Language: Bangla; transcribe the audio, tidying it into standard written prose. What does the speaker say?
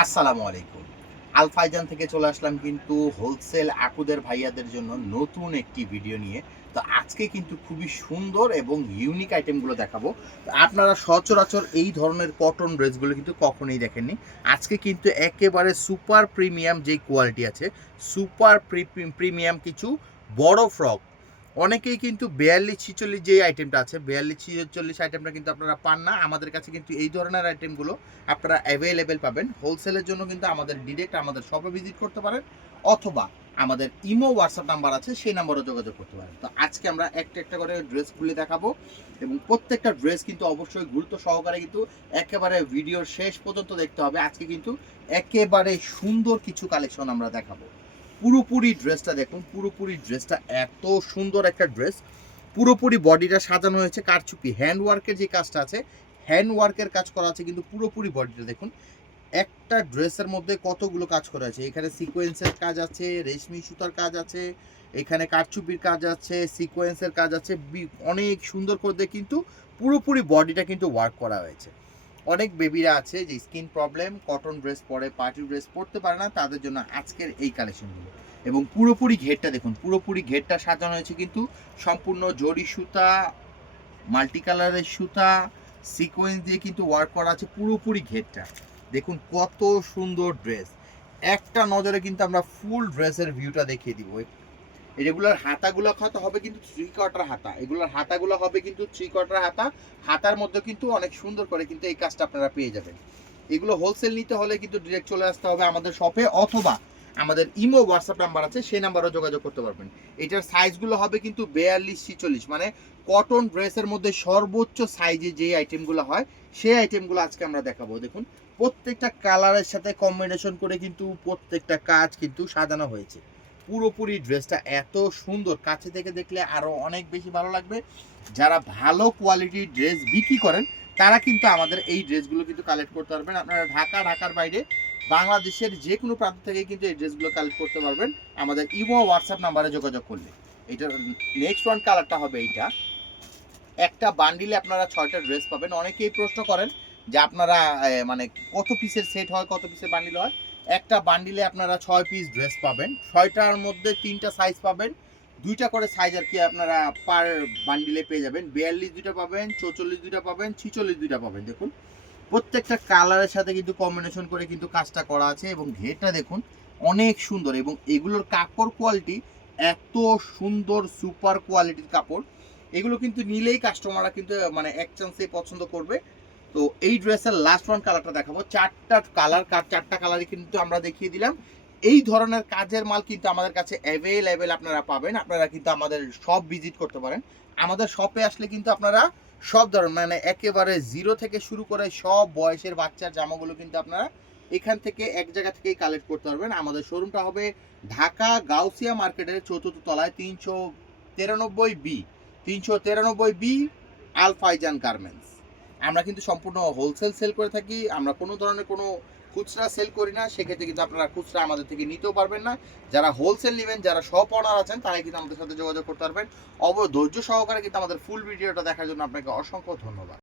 আসসালামু আলাইকুম। আল ফাইজান থেকে চলে আসলাম কিন্তু হোলসেল আপুদের ভাইয়াদের জন্য নতুন একটি ভিডিও নিয়ে। তো আজকে কিন্তু খুবই সুন্দর এবং ইউনিক আইটেমগুলো দেখাবো। তো আপনারা সচরাচর এই ধরনের কটন ড্রেসগুলো কিন্তু কখনোই দেখেননি। আজকে কিন্তু একেবারে সুপার প্রিমিয়াম যেই কোয়ালিটি আছে, সুপার প্রিমিয়াম কিছু বড় ফ্রক। অনেকেই কিন্তু ৪২-৪৬ যে আইটেমটা আছে, ৪২-৪৬ আইটেমটা কিন্তু আপনারা পান না। আমাদের কাছে কিন্তু এই ধরনের আইটেমগুলো আপনারা অ্যাভেলেবেল পাবেন। হোলসেলের জন্য কিন্তু আমাদের ডিরেক্ট আমাদের শপে ভিজিট করতে পারেন, অথবা আমাদের ইমো হোয়াটসঅ্যাপ নাম্বার আছে, সেই নাম্বারেও যোগাযোগ করতে পারেন। তো আজকে আমরা একটা একটা করে ড্রেস খুলে দেখাবো, এবং প্রত্যেকটা ড্রেস কিন্তু অবশ্যই গুরুত্ব সহকারে কিন্তু একেবারে ভিডিওর শেষ পর্যন্ত দেখতে হবে। আজকে কিন্তু একেবারে সুন্দর কিছু কালেকশন আমরা দেখাবো। পুরোপুরি ড্রেসটা দেখুন, পুরোপুরি ড্রেসটা এত সুন্দর একটা ড্রেস। পুরোপুরি বডিটা সাজানো হয়েছে কারচুপি হ্যান্ড ওয়ার্কের যে কাজটা আছে, হ্যান্ড ওয়ার্কের কাজ করা আছে কিন্তু পুরোপুরি বডিটা দেখুন। একটা ড্রেসের মধ্যে কতগুলো কাজ করা আছে, এখানে সিকোয়েন্সের কাজ আছে, রেশমি সুতার কাজ আছে, এখানে কারচুপির কাজ আছে, সিকোয়েন্সের কাজ আছে, অনেক সুন্দর করে কিন্তু পুরোপুরি বডিটা কিন্তু ওয়ার্ক করা হয়েছে। অনেক বেবিরা আছে যে স্কিন প্রবলেম, কটন ড্রেস পরে, পার্টি ড্রেস পরতে পারে না, তাদের জন্য আজকের এই কালেকশনগুলো। এবং পুরোপুরি ঘেরটা দেখুন, পুরোপুরি ঘেরটা সাজানো হয়েছে কিন্তু সম্পূর্ণ জরি সুতা, মাল্টি কালারের সুতা, সিকোয়েন্স দিয়ে কিন্তু ওয়ার্ক করা আছে পুরোপুরি ঘেরটা। দেখুন কত সুন্দর ড্রেস। একটা নজরে কিন্তু আমরা ফুল ড্রেসের ভিউটা দেখিয়ে দিব। এগুলোর হাতাগুলো কত হবে কিন্তু 3/4 হাতা, এগুলোর হাতাগুলো হবে কিন্তু 3/4 হাতা। হাতার মধ্যে কিন্তু অনেক সুন্দর করে কিন্তু এই কাজটা আপনারা পেয়ে যাবেন। এগুলো হোলসেল নিতে হলে কিন্তু ডিরেক্ট চলে আসতে হবে আমাদের শপে, অথবা আমাদের ইমো হোয়াটসঅ্যাপ নাম্বার আছে, সেই নাম্বারেও যোগাযোগ করতে পারবেন। এটার সাইজগুলো হবে কিন্তু 42-46, মানে কটন ড্রেসের মধ্যে সর্বোচ্চ সাইজে যে আইটেমগুলো হয় সেই আইটেমগুলো আজকে আমরা দেখাবো। দেখুন প্রত্যেকটা কালারের সাথে কম্বিনেশন করে কিন্তু প্রত্যেকটা কাজ কিন্তু সাজানো হয়েছে। পুরোপুরি ড্রেসটা এত সুন্দর, কাছে থেকে দেখলে আরও অনেক বেশি ভালো লাগবে। যারা ভালো কোয়ালিটির ড্রেস বিক্রি করেন তারা কিন্তু আমাদের এই ড্রেসগুলো কিন্তু কালেক্ট করতে পারবেন। আপনারা ঢাকার বাইরে বাংলাদেশের যে কোনো প্রান্ত থেকে কিন্তু এই ড্রেসগুলো কালেক্ট করতে পারবেন আমাদের ইমো হোয়াটসঅ্যাপ নাম্বারে যোগাযোগ করলে। এটার নেক্সট ওয়ান কালারটা হবে এইটা। একটা বান্ডিলে আপনারা 6টা ড্রেস পাবেন। অনেকেই প্রশ্ন করেন যে আপনারা মানে কত পিসের সেট হয়, কত পিসের বান্ডিল হয়। একটা বান্ডিলে আপনারা 6 পিস ড্রেস পাবেন, 6টার মধ্যে 3টা সাইজ পাবেন, 2টা করে সাইজ আর কি আপনারা পার বান্ডিলে পেয়ে যাবেন। 42 2টা পাবেন, 44 2টা পাবেন, 46 2টা পাবেন। দেখুন প্রত্যেকটা কালারের সাথে কিন্তু কম্বিনেশন করে কিন্তু কাজটা করা আছে, এবং ঘেরটা দেখুন অনেক সুন্দর, এবং এগুলোর কাপড় কোয়ালিটি এত সুন্দর, সুপার কোয়ালিটির কাপড়। এগুলো কিন্তু নিলেই কাস্টমাররা কিন্তু মানে এক চান্সে পছন্দ করবে। তো এই ড্রেসের লাস্ট ওয়ান কালারটা দেখাবো। 4টা কালারই কিন্তু আমরা দেখিয়ে দিলাম। এই ধরনের কাজের মাল কিন্তু আমাদের কাছে অ্যাভেলেবেল আপনারা পাবেন। আপনারা কিন্তু আমাদের শপ ভিজিট করতে পারেন। আমাদের শপে আসলে কিন্তু আপনারা সব ধরনের মানে একেবারে জিরো থেকে শুরু করে সব বয়সের বাচ্চার জামাগুলো কিন্তু আপনারা এখান থেকে এক জায়গা থেকেই কালেক্ট করতে পারবেন। আমাদের শোরুমটা হবে ঢাকা গাউসিয়া মার্কেটের 4র্থ তলায় 393 বি, 393 বি, আল ফাইজান গার্মেন্টস। আমরা কিন্তু সম্পূর্ণ হোলসেল সেল করে থাকি, আমরা কোনো ধরনের কোনো খুচরা সেল করি না। সেক্ষেত্রে কিন্তু আপনারা খুচরা আমাদের থেকে নিতেও পারবেন না। যারা হোলসেল নেবেন, যারা শপ ওনার আছেন, তারাই কিন্তু আমাদের সাথে যোগাযোগ করতে পারবেন। ধৈর্য সহকারে কিন্তু আমাদের ফুল ভিডিওটা দেখার জন্য আপনাকে অসংখ্য ধন্যবাদ।